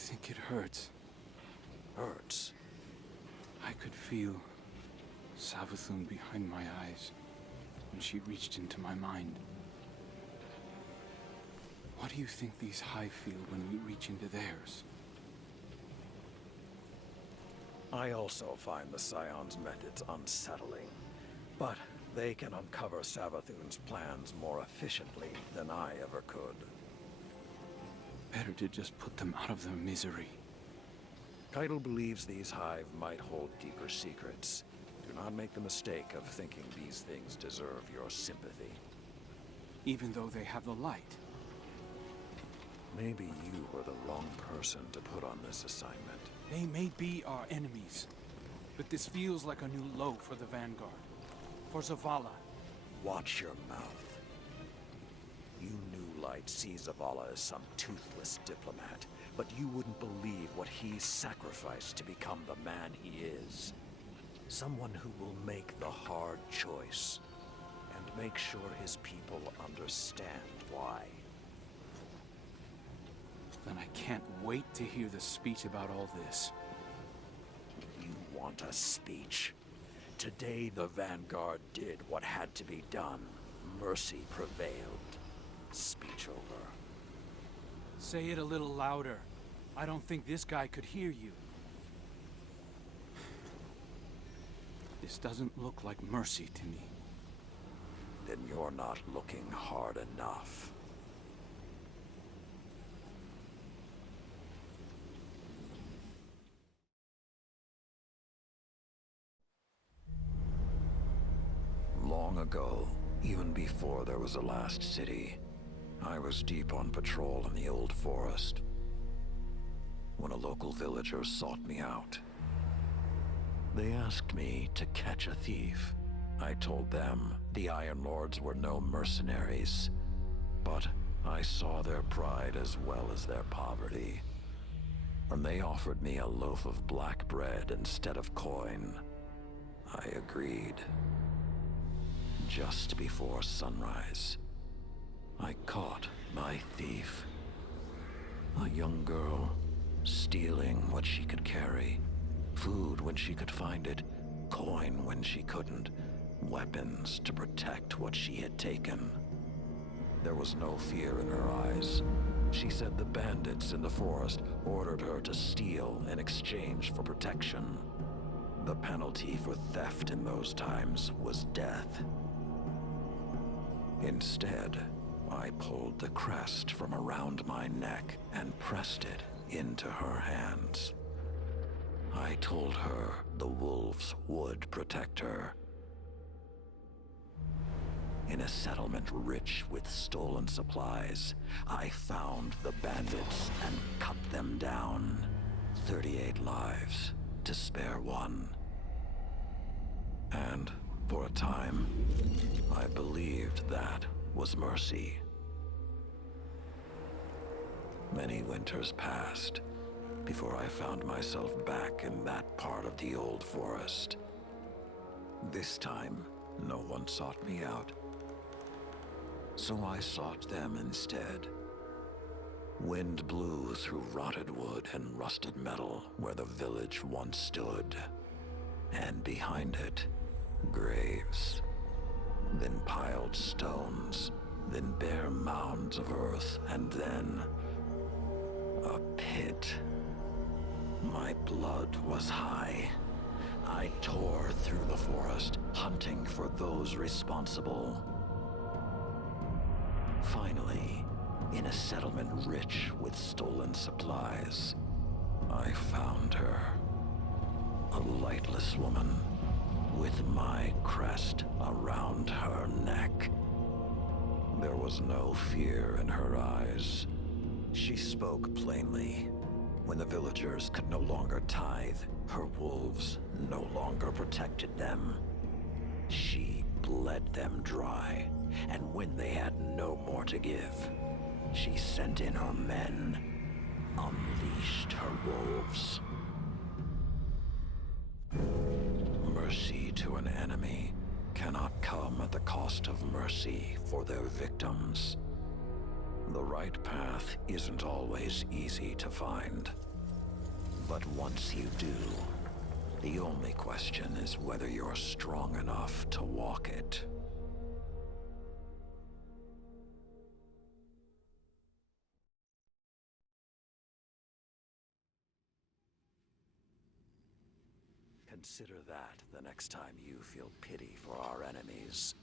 think it hurts? Hurts? I could feel Savathun behind my eyes when she reached into my mind. What do you think these Hive feel when we reach into theirs? I also find the Scion's methods unsettling, but they can uncover Savathun's plans more efficiently than I ever could. Better to just put them out of their misery. Keitel believes these Hive might hold deeper secrets. Do not make the mistake of thinking these things deserve your sympathy. Even though they have the light. Maybe you were the wrong person to put on this assignment. They may be our enemies, but this feels like a new low for the Vanguard. For Zavala. Watch your mouth. You New Light see Zavala as some toothless diplomat, but you wouldn't believe what he's sacrificed to become the man he is. Someone who will make the hard choice, and make sure his people understand why. Then I can't wait to hear the speech about all this. You want a speech? Today the Vanguard did what had to be done. Mercy prevailed. Speech over. Say it a little louder. I don't think this guy could hear you. This doesn't look like mercy to me. Then you're not looking hard enough. Long ago, even before there was a last city, I was deep on patrol in the old forest when a local villager sought me out. They asked me to catch a thief. I told them the Iron Lords were no mercenaries, but I saw their pride as well as their poverty. When they offered me a loaf of black bread instead of coin, I agreed. Just before sunrise, I caught my thief. A young girl, stealing what she could carry. Food when she could find it, coin when she couldn't, weapons to protect what she had taken. There was no fear in her eyes. She said the bandits in the forest ordered her to steal in exchange for protection. The penalty for theft in those times was death. Instead, I pulled the crest from around my neck and pressed it into her hands. I told her the wolves would protect her. In a settlement rich with stolen supplies, I found the bandits and cut them down. 38 lives to spare one. And for a time, I believed that was mercy. Many winters passed before I found myself back in that part of the old forest. This time, no one sought me out. So I sought them instead. Wind blew through rotted wood and rusted metal where the village once stood. And behind it, graves. Then piled stones, then bare mounds of earth, and then a pit. My blood was high. I tore through the forest, hunting for those responsible. Finally, in a settlement rich with stolen supplies, I found her. A lightless woman, with my crest around her neck. There was no fear in her eyes. She spoke plainly. When the villagers could no longer tithe, her wolves no longer protected them. She bled them dry, and when they had no more to give, she sent in her men, unleashed her wolves. Mercy to an enemy cannot come at the cost of mercy for their victims. The right path isn't always easy to find, But once you do, the only question is whether you're strong enough to walk it. Consider that the next time you feel pity for our enemies.